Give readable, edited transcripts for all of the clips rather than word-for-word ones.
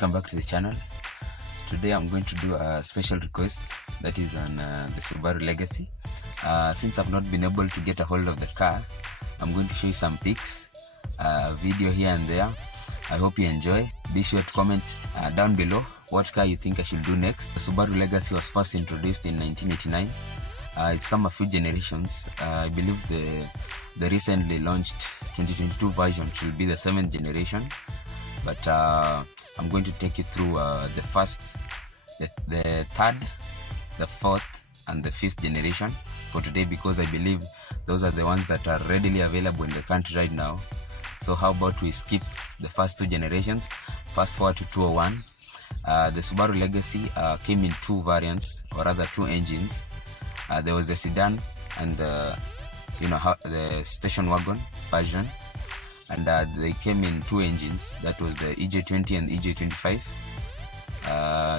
Welcome back to the channel. Today I'm going to do a special request that is on the Subaru Legacy. Since I've not been able to get a hold of the car, I'm going to show you some pics, video here and there. I hope you enjoy. Be sure to comment down below what car you think I should do next. The Subaru Legacy was first introduced in 1989. It's come a few generations. I believe the recently launched 2022 version should be the 7th generation. But I'm going to take you through the first, the third, the fourth, and the fifth generation for today, because I believe those are the ones that are readily available in the country right now. So how about we skip the first two generations, fast forward to 201. The Subaru Legacy came in two variants, or rather two engines. There was the sedan and the station wagon version. And they came in two engines, that was the EJ20 and EJ25.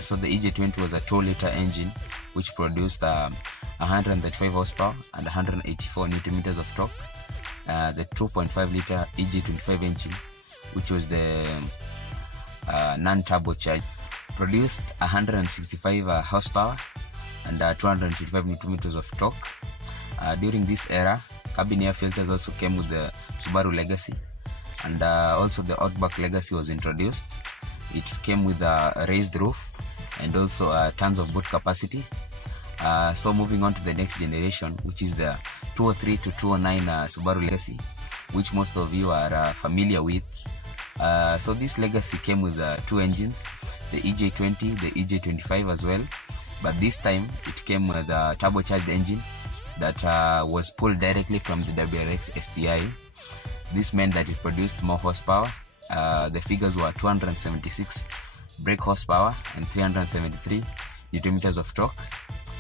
So the EJ20 was a 2-liter engine which produced 135 horsepower and 184 Newton meters of torque. The 2.5-liter EJ25 engine, which was the non-turbocharged, produced 165 horsepower and 225 Newton meters of torque. During this era, cabin air filters also came with the Subaru Legacy. And also the Outback Legacy was introduced. It came with a raised roof and also tons of boot capacity. So moving on to the next generation, which is the 203 to 209 Subaru Legacy, which most of you are familiar with. So this Legacy came with two engines, the EJ20, the EJ25 as well. But this time it came with a turbocharged engine that was pulled directly from the WRX STI. This meant that it produced more horsepower. The figures were 276 brake horsepower and 373 Newton meters of torque,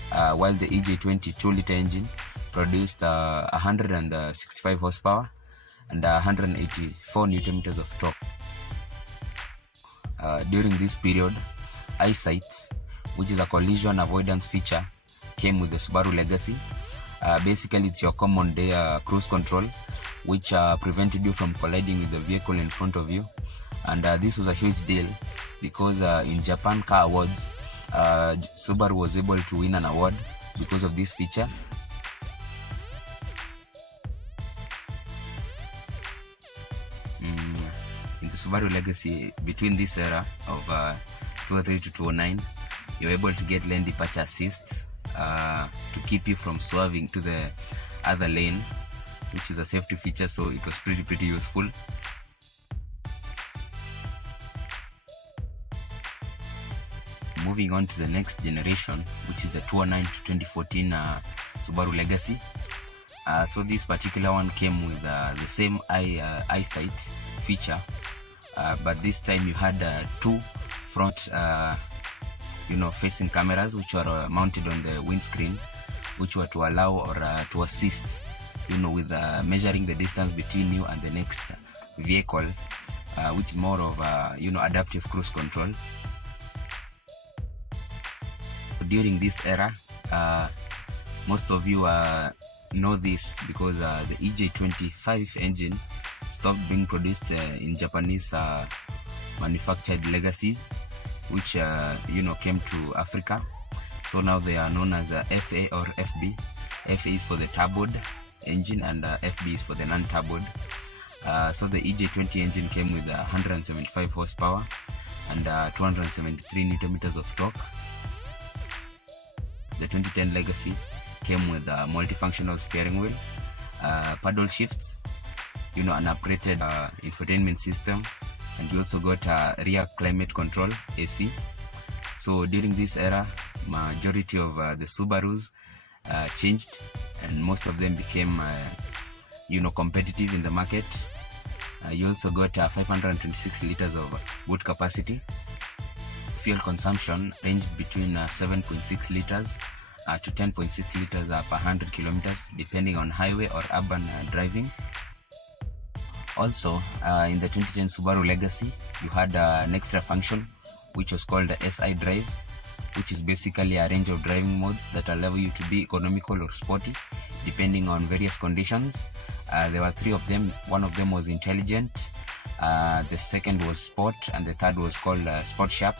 while the EJ20 2-liter engine produced 165 horsepower and 184 Newton meters of torque. During this period, Eyesight, which is a collision avoidance feature, came with the Subaru Legacy. Basically, it's your common day cruise control, which prevented you from colliding with the vehicle in front of you. And this was a huge deal because in Japan Car Awards, Subaru was able to win an award because of this feature. In the Subaru Legacy, between this era of 203 to 209, you're able to get lane departure assist to keep you from swerving to the other lane, which is a safety feature, so it was pretty useful. Moving on to the next generation, which is the 209 to 2014 Subaru Legacy. So this particular one came with the same eyesight feature, but this time you had two front facing cameras which were mounted on the windscreen, which were to allow or to assist with measuring the distance between you and the next vehicle, which is more of adaptive cruise control. During this era, most of you know this because the EJ25 engine stopped being produced in Japanese manufactured Legacies, which came to Africa. So now they are known as FA or FB. FA is for the turboed engine and FB is for the non-turboed. So the EJ20 engine came with 175 horsepower and 273 Newton meters of torque. The 2010 Legacy came with a multifunctional steering wheel, paddle shifts, an upgraded infotainment system, and you also got rear climate control AC. So during this era, majority of the Subarus changed, and most of them became competitive in the market. You also got 526 liters of boot capacity. Fuel consumption ranged between 7.6 liters to 10.6 liters per 100 kilometers, depending on highway or urban driving. Also, in the 2010 Subaru Legacy, you had an extra function which was called the SI Drive, which is basically a range of driving modes that allow you to be economical or sporty, depending on various conditions. There were three of them. One of them was intelligent, The second was Sport, and the third was called Sport Sharp.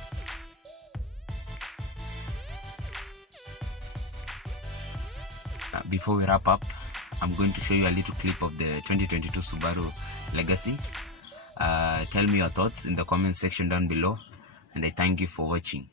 Before we wrap up, I'm going to show you a little clip of the 2022 Subaru Legacy. Tell me your thoughts in the comment section down below, and I thank you for watching.